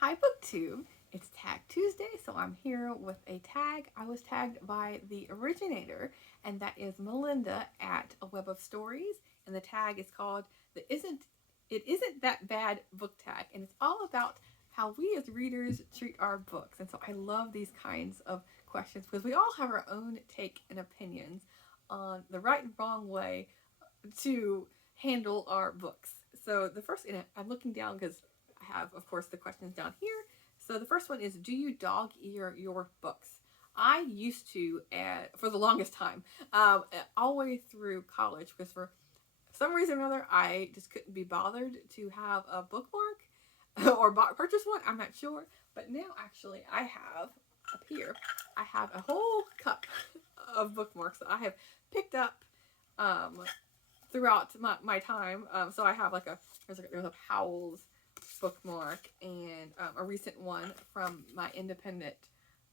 Hi BookTube, it's Tag Tuesday, so I'm here with a tag. I was tagged by the Originator, and that is Melinda at A Web of Stories, and the tag is called the It Isn't That Bad book tag, and it's all about how we as readers treat our books. And so I love these kinds of questions because we all have our own take and opinions on the right and wrong way to handle our books. So the first, I'm looking down because I have, of course, the questions down here. So the first one is, do you dog ear your books? I used to, for the longest time, all the way through college, because for some reason or another, I just couldn't be bothered to have a bookmark or purchase one. I'm not sure. But now, actually, I have, up here, I have a whole cup of bookmarks that I have picked up throughout my time. So I have there's a Powell's bookmark and a recent one from my independent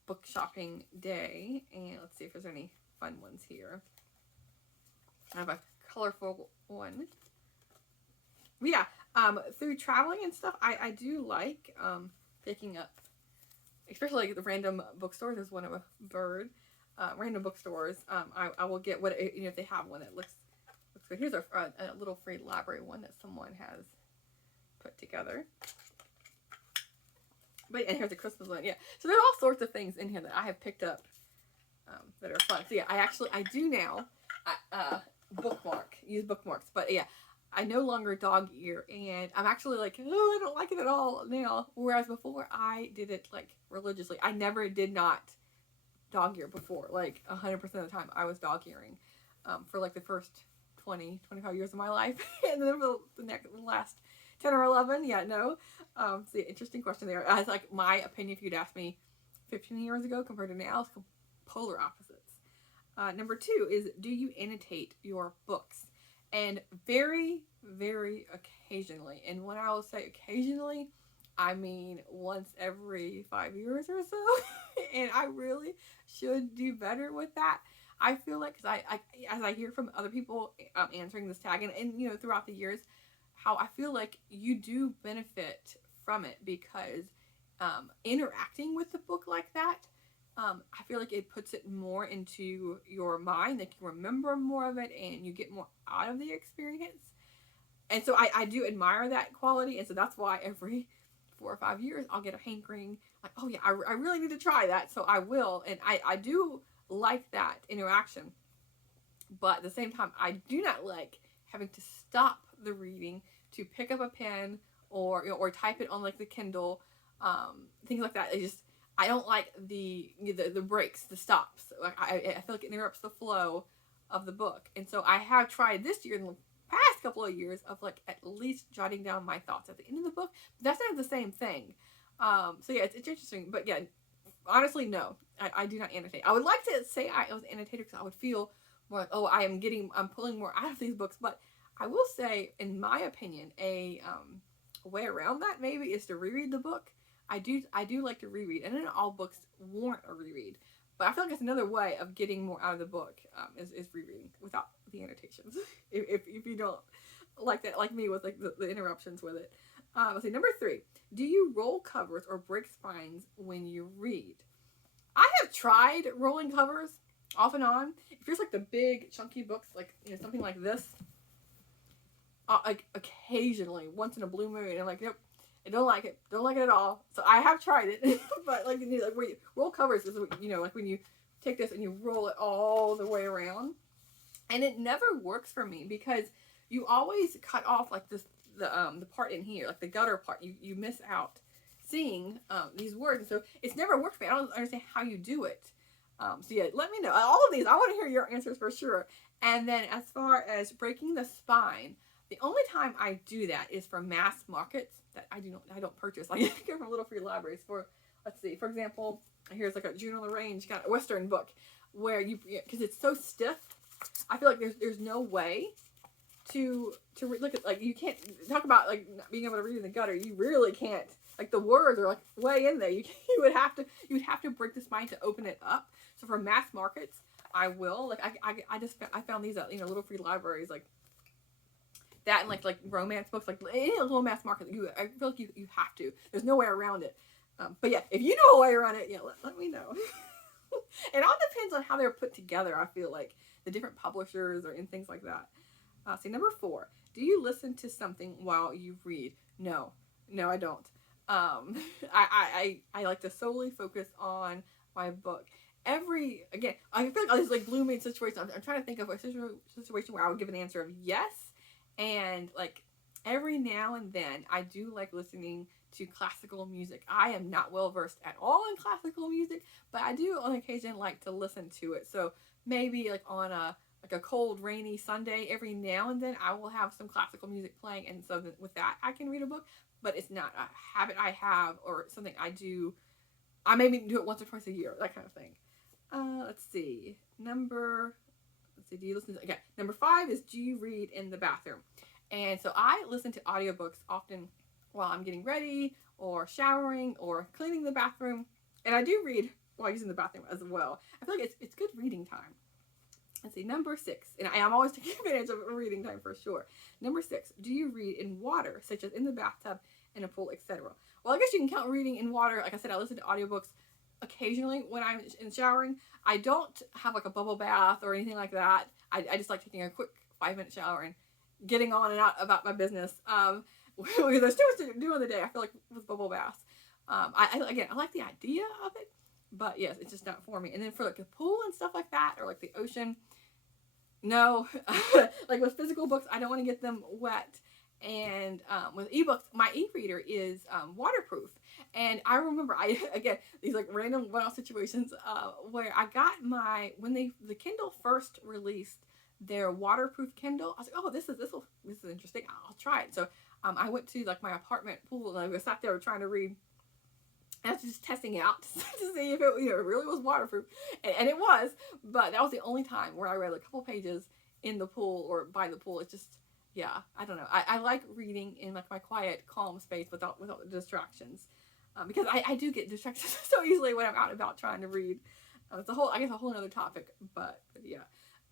book shopping day. And let's see if there's any fun ones here. I have a colorful one. But yeah, through traveling and stuff, I do like picking up, especially like the random bookstores. There's one of a bird. Random bookstores. I will get what if they have one that looks good. Here's a little free library one that someone has put together. But and here's a Christmas one. Yeah. So there's all sorts of things in here that I have picked up that are fun. So yeah, I do now use bookmarks. But yeah, I no longer dog ear, and I'm actually like, oh, I don't like it at all now. Whereas before I did it like religiously. I never did not dog ear before. Like 100% of the time I was dog earing for like the first 25 years of my life. And then for the last 10 or 11, yeah, no. So yeah, interesting question there. As like my opinion, if you'd asked me 15 years ago compared to now, it's polar opposites. Number 2 is, do you annotate your books? And very, very occasionally. And when I will say occasionally, I mean once every 5 years or so. And I really should do better with that. I feel like, because as I hear from other people answering this tag, and throughout the years, how I feel like you do benefit from it, because interacting with the book like that, I feel like it puts it more into your mind, like you remember more of it and you get more out of the experience. And so I do admire that quality, and so that's why every 4 or 5 years I'll get a hankering, like, oh yeah, I really need to try that, so I will. And I do like that interaction, but at the same time I do not like having to stop the reading to pick up a pen or type it on like the Kindle, things like that. I don't like the breaks, the stops. Like I feel like it interrupts the flow of the book. And so I have tried this year and the past couple of years of like at least jotting down my thoughts at the end of the book. But that's not the same thing. So yeah, it's interesting. But yeah, honestly, no, I do not annotate. I would like to say I was an annotator because I would feel more like, oh, I'm pulling more out of these books. But I will say, in my opinion, a way around that maybe is to reread the book. I do like to reread, and not all books warrant a reread. But I feel like it's another way of getting more out of the book, is rereading without the annotations. if you don't like that, like me with like the interruptions with it. Let's see, number 3. Do you roll covers or break spines when you read? I have tried rolling covers off and on. If there's like the big chunky books, like something like this, like occasionally, once in a blue moon, I'm like, nope, I don't like it at all. So I have tried it, but like where you roll covers is like when you take this and you roll it all the way around, and it never works for me because you always cut off like the part in here, like the gutter part. You miss out seeing these words, and so it's never worked for me. I don't understand how you do it. So yeah, let me know. All of these, I want to hear your answers for sure. And then as far as breaking the spine, the only time I do that is for mass markets that I don't purchase. Like I get from little free libraries for, let's see, for example, here's like a June on the Range kind of Western book where because it's so stiff, I feel like there's no way to look at, like, you can't talk about like not being able to read in the gutter. You really can't. Like the words are like way in there. You would have to break the spine to open it up. So for mass markets, I will, like I found these at little free libraries, like That and like romance books, like any little mass market, I feel like you have to. There's no way around it. But yeah, if you know a way around it, yeah, let me know. It all depends on how they're put together. I feel like the different publishers or in things like that. See, number 4. Do you listen to something while you read? No, I don't. I like to solely focus on my book. I feel like all these like blooming situations. I'm trying to think of a situation where I would give an answer of yes, and like every now and then I do like listening to classical music. I am not well versed at all in classical music, but I do on occasion like to listen to it. So maybe like on a cold, rainy Sunday, every now and then I will have some classical music playing, and so with that I can read a book. But it's not a habit I have or something I do. I maybe do it once or twice a year, that kind of thing. Let's see. Do you listen to, okay, number 5 is, do you read in the bathroom? And so I listen to audiobooks often while I'm getting ready or showering or cleaning the bathroom. And I do read while using the bathroom as well. I feel like it's good reading time. Let's see, number 6, and I'm always taking advantage of reading time for sure. Number 6, do you read in water, such as in the bathtub, in a pool, etc.? Well, I guess you can count reading in water. Like I said, I listen to audiobooks occasionally when I'm in showering. I don't have like a bubble bath or anything like that. I just like taking a quick 5-minute shower and getting on and out about my business. There's too much to do in the day, I feel like, with bubble baths. I like the idea of it, but yes, it's just not for me. And then for like the pool and stuff like that, or like the ocean, no. Like with physical books, I don't want to get them wet. And with ebooks, my e-reader is waterproof. And I remember, these like random one-off situations where I got when the Kindle first released their waterproof Kindle. I was like, oh, this is interesting. I'll try it. So I went to like my apartment pool, and I sat there trying to read. And I was just testing it out to see if it really was waterproof, and it was. But that was the only time where I read a couple pages in the pool or by the pool. It's just, yeah, I don't know. I like reading in like my quiet, calm space without the distractions, because I do get distracted so easily when I'm out and about trying to read. It's a whole other topic, but yeah.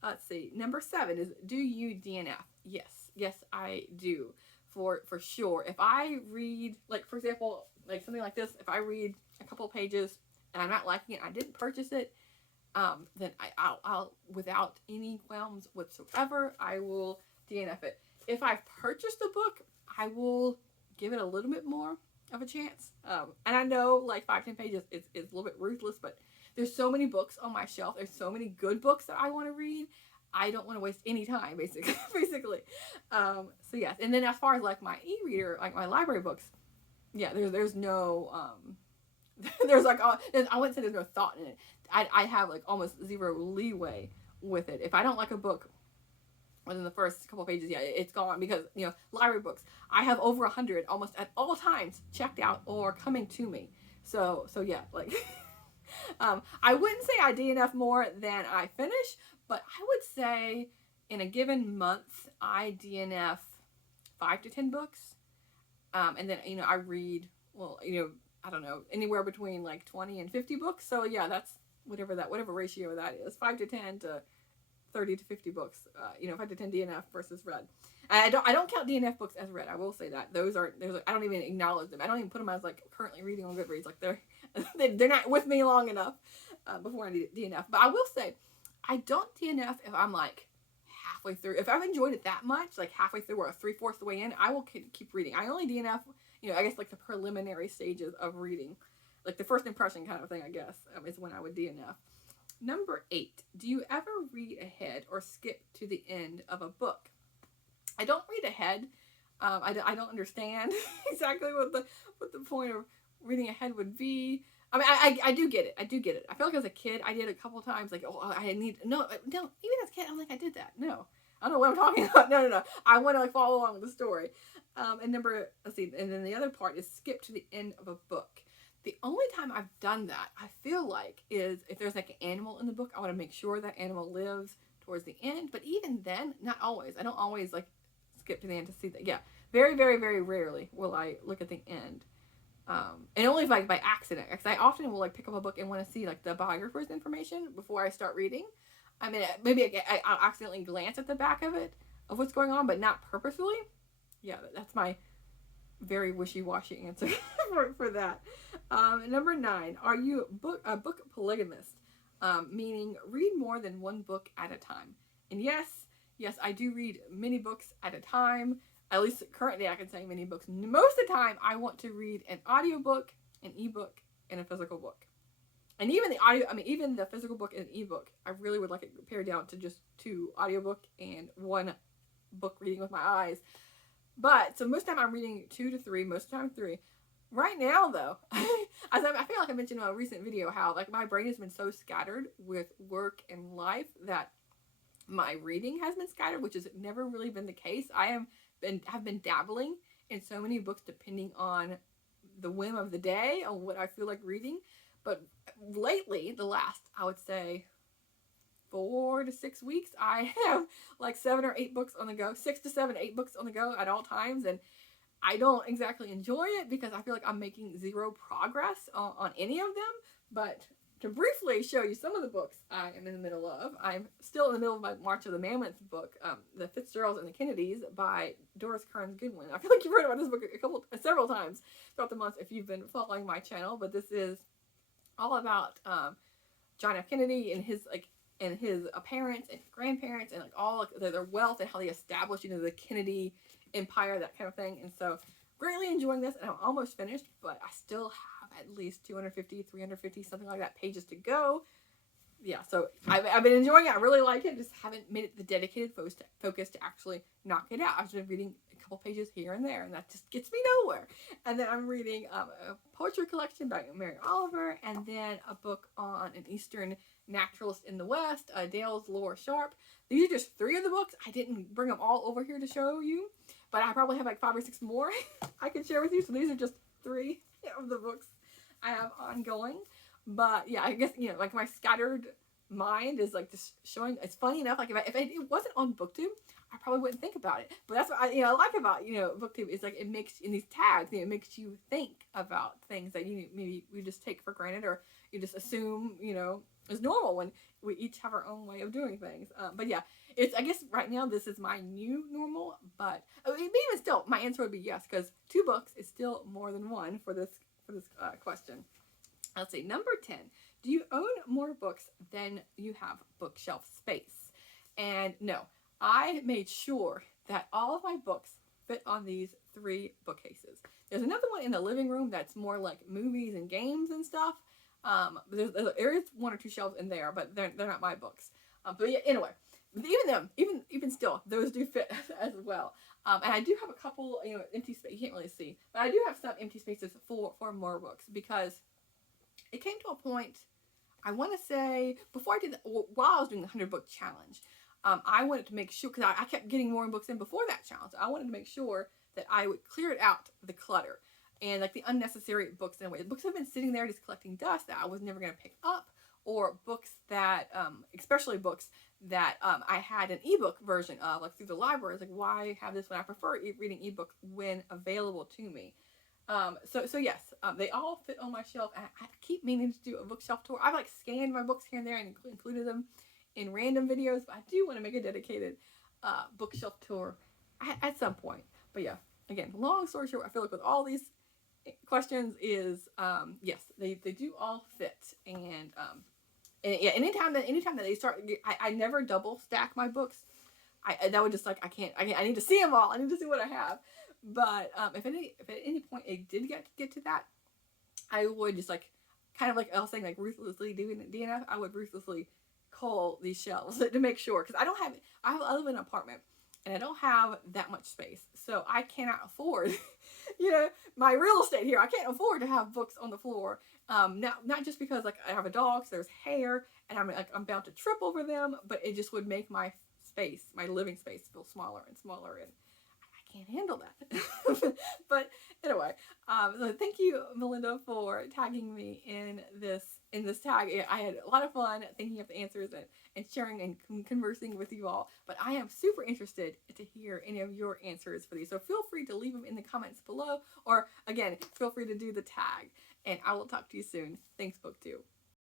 Let's see. Number 7 is, do you DNF? Yes, I do, for sure. If I read, like for example, like something like this, if I read a couple pages and I'm not liking it, I didn't purchase it, then I'll without any qualms whatsoever, I will DNF it. If I've purchased a book, I will give it a little bit more of a chance. And I know like 5-10 pages is a little bit ruthless, but there's so many books on my shelf. There's so many good books that I want to read. I don't want to waste any time, basically. So yes. And then as far as like my e-reader, like my library books, yeah, there's no, there's like, I wouldn't say there's no thought in it. I have like almost zero leeway with it. If I don't like a book within the first couple pages, yeah, it's gone, because, library books, I have over 100 almost at all times checked out or coming to me. So yeah, like, I wouldn't say I DNF more than I finish, but I would say in a given month, I DNF 5 to 10 books. And then, I read, I don't know, anywhere between like 20 and 50 books. So yeah, that's whatever ratio that is, 5 to 10 to 30 to 50 books, 5 to 10 DNF versus read. And I don't count DNF books as read. I will say that I don't even acknowledge them. I don't even put them as like currently reading on Goodreads. Like they're not with me long enough before I need DNF. But I will say, I don't DNF if I'm like halfway through. If I've enjoyed it that much, like halfway through or 3/4 the way in, I will keep reading. I only DNF, I guess like the preliminary stages of reading, like the first impression kind of thing, I guess, is when I would DNF. Number 8, do you ever read ahead or skip to the end of a book? I don't read ahead. I don't understand exactly what the point of reading ahead would be. I mean, I do get it. I feel like as a kid, I did a couple times, like, even as a kid, I'm like, I did that. No, I don't know what I'm talking about. No. I want to like follow along with the story. And then the other part is skip to the end of a book. The only time I've done that, I feel like, is if there's like an animal in the book, I want to make sure that animal lives towards the end. But even then, not always. I don't always like skip to the end to see that. Yeah, very, very, very rarely will I look at the end. And only like by accident, because I often will like pick up a book and want to see like the biographer's information before I start reading. I mean, maybe I'll accidentally glance at the back of it, of what's going on, but not purposefully. Yeah, that's my very wishy-washy answer for that. Number 9, are you a book polygamist? Meaning read more than one book at a time. And yes, I do read many books at a time. At least currently I can say many books. Most of the time I want to read an audiobook, an ebook, and a physical book. And even even the physical book and ebook, I really would like it pared down to just 2 audiobook and 1 book reading with my eyes. But so most of the time I'm reading 2 to 3, most of the time 3. Right now though, I feel like I mentioned in a recent video how like my brain has been so scattered with work and life that my reading has been scattered, which has never really been the case. I have been dabbling in so many books depending on the whim of the day, on what I feel like reading. But lately, the last, I would say, 4 to 6 weeks, I have like 7 or 8 books on the go, 6 to 7, 8 books on the go at all times. And I don't exactly enjoy it because I feel like I'm making 0 progress on any of them. But to briefly show you some of the books I am in the middle of, I'm still in the middle of my March of the Mammoth book, The Fitzgeralds and the Kennedys by Doris Kearns Goodwin. I feel like you've heard about this book several times throughout the month if you've been following my channel, but this is all about John F. Kennedy and his parents and grandparents and like all their wealth and how they established the Kennedy empire, that kind of thing. And so greatly enjoying this, and I'm almost finished, but I still have at least 250, 350, something like that pages to go. Yeah, so I've been enjoying it. I really like it. Just haven't made it the dedicated focus to actually knock it out. I've just been reading a couple pages here and there, and that just gets me nowhere. And then I'm reading a poetry collection by Mary Oliver, and then a book on an Eastern naturalist in the West, Dale's Laura Sharp. These are just 3 of the books. I didn't bring them all over here to show you, but I probably have like 5 or 6 more I can share with you. So these are just 3 of the books I have ongoing. But yeah, I guess, like my scattered mind is like just showing. It's funny enough, like if it wasn't on BookTube, I probably wouldn't think about it. But that's what I like about BookTube is like it makes in these tags, it makes you think about things that maybe we just take for granted, or you just assume is normal when we each have our own way of doing things. But yeah, I guess right now this is my new normal. But even still, my answer would be yes, because 2 books is still more than 1 for this question. Let's see, number 10. Do you own more books than you have bookshelf space? And no, I made sure that all of my books fit on these 3 bookcases. There's another one in the living room that's more like movies and games and stuff. There is 1 or 2 shelves in there, but they're not my books. But yeah, anyway, even still, those do fit as well. And I do have a couple, empty space. You can't really see, but I do have some empty spaces for more books, because it came to a point, I want to say, while I was doing the 100 book challenge, I wanted to make sure, because I kept getting more books in before that challenge. I wanted to make sure that I would clear it out, the clutter and like the unnecessary books in a way. The books have been sitting there just collecting dust that I was never going to pick up, or books that, especially books that I had an ebook version of, like through the library. It's like, why have this when I prefer reading ebook when available to me? So yes, they all fit on my shelf, and I keep meaning to do a bookshelf tour. I've like scanned my books here and there and included them in random videos, but I do want to make a dedicated bookshelf tour at some point. But yeah, again, long story short, I feel like with all these questions is yes, they do all fit. And yeah, anytime that they start, I never double stack my books. That would just like, I need to see them all. I need to see what I have. But if at any point it did get to that, I would just like, kind of like I was saying, like ruthlessly doing DNF, I would ruthlessly cull these shelves to make sure, because I live in an apartment and I don't have that much space, so I cannot afford my real estate here. I can't afford to have books on the floor. Not just because like I have a dog, so there's hair, and I'm bound to trip over them, but it just would make my living space feel smaller and smaller, and I can't handle that. But anyway, so thank you, Melinda, for tagging me in this tag. I had a lot of fun thinking of the answers and sharing and conversing with you all. But I am super interested to hear any of your answers for these. So feel free to leave them in the comments below, or again, feel free to do the tag. And I will talk to you soon. Thanks, BookTube.